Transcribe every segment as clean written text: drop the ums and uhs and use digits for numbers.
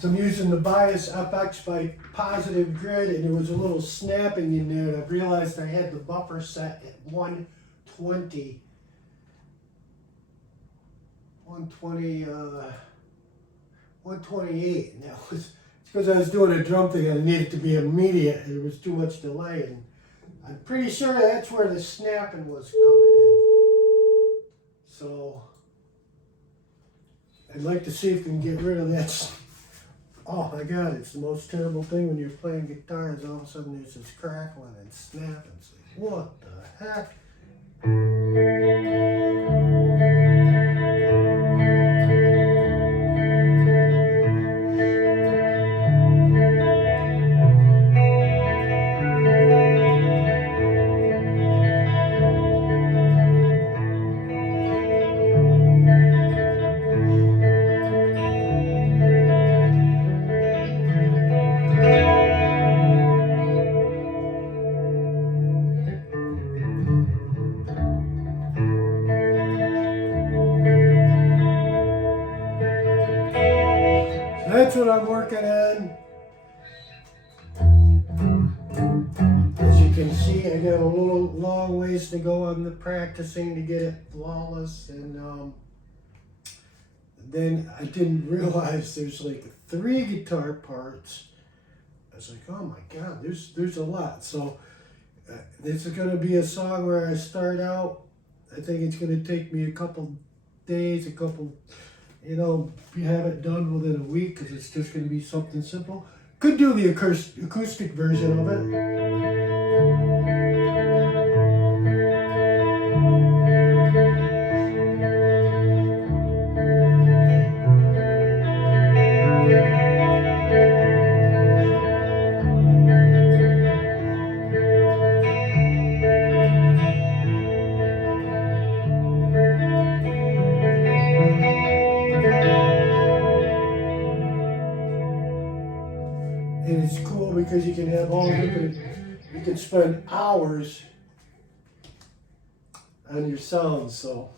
So I'm using the bias FX by Positive Grid, and there was a little snapping in there, and I realized I had the buffer set at 120. 128, and that was because I was doing a drum thing and I needed to be immediate. There was too much delay, and I'm pretty sure that's where the snapping was coming in. So I'd like to see if we can get rid of that. Oh my God, it's the most terrible thing when you're playing guitars. All of a sudden there's this crackling and snapping. It's like, what the heck? That's what I'm working on. As you can see, I got a little long ways to go on the practicing to get it flawless, and then I didn't realize there's like 3 guitar parts. I was like, oh my God, there's a lot. So this is going to be a song where I start out. I think it's going to take me a couple days, have it done within a week, because it's just going to be something simple. Could do the acoustic version of it. And it's cool because you can have all different, you can spend hours on your sounds. So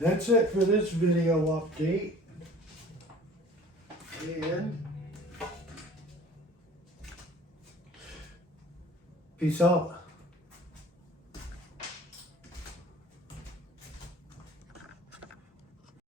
that's it for this video update. And peace out.